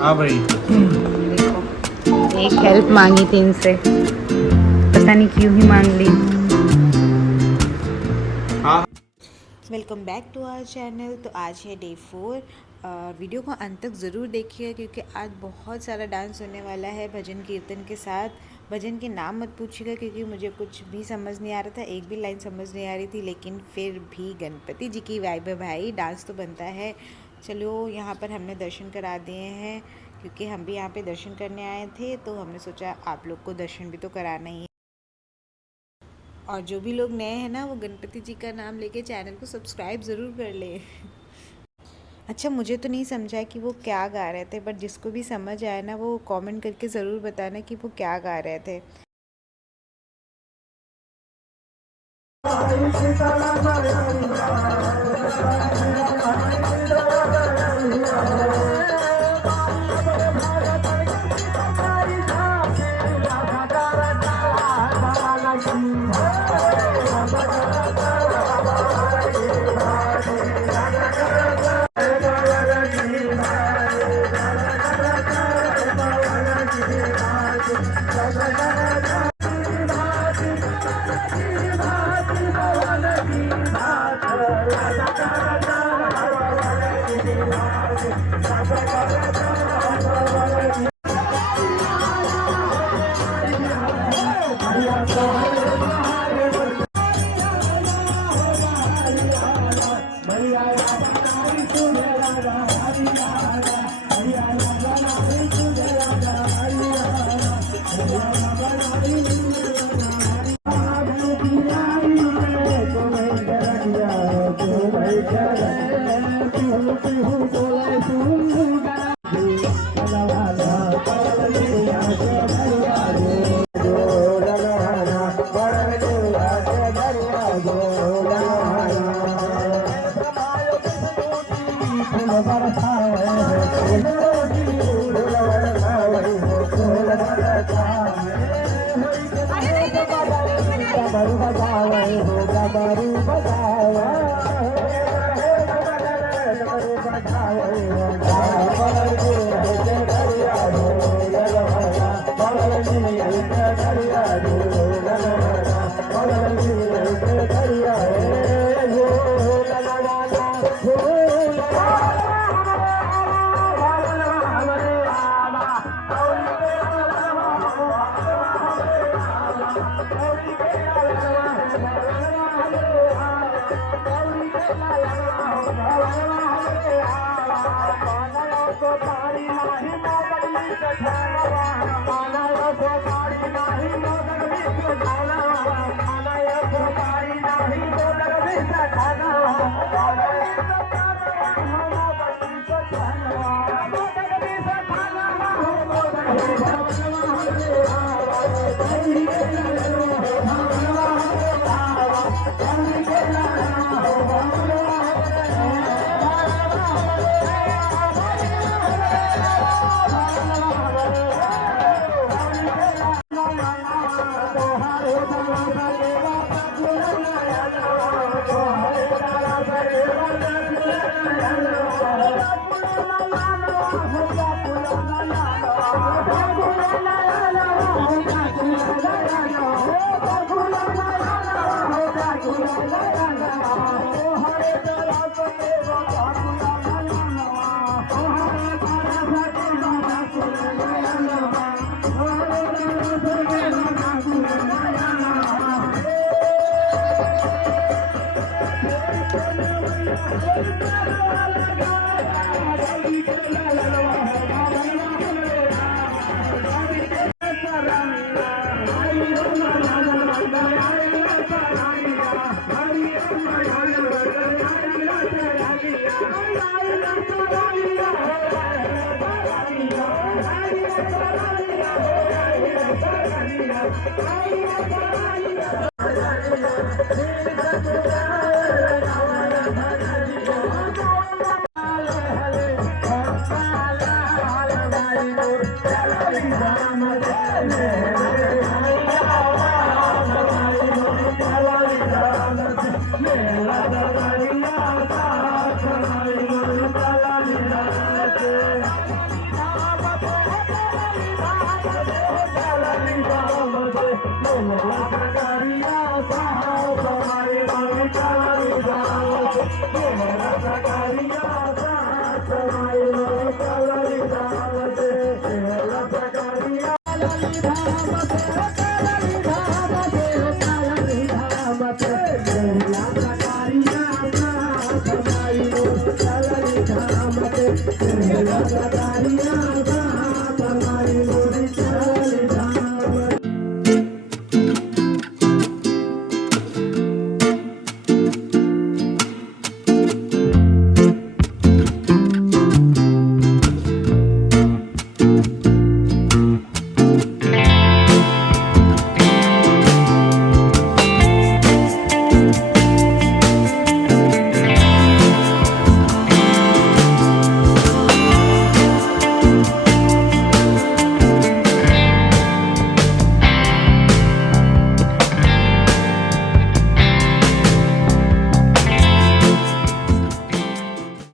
हाँ भाई। देखो एक हेल्प मांगी थी इनसे, पता नहीं क्यों ही मांग ली। हाँ। Welcome back to our channel. तो आज है डे 4 और वीडियो को अंत तक ज़रूर देखिए क्योंकि आज बहुत सारा डांस होने वाला है भजन कीर्तन के साथ। भजन के नाम मत पूछिएगा क्योंकि मुझे कुछ भी समझ नहीं आ रहा था, एक भी लाइन समझ नहीं आ रही थी, लेकिन फिर भी गणपति जी की वाइब है भाई, डांस तो बनता है। चलो यहाँ पर हमने दर्शन करा दिए हैं क्योंकि हम भी यहाँ पे दर्शन करने आए थे, तो हमने सोचा आप लोग को दर्शन भी तो कराना ही है। और जो भी लोग नए हैं ना, वो गणपति जी का नाम लेके चैनल को सब्सक्राइब ज़रूर कर ले। अच्छा, मुझे तो नहीं समझा कि वो क्या गा रहे थे, बट जिसको भी समझ आया ना वो कमेंट करके ज़रूर बताना कि वो क्या गा रहे थे।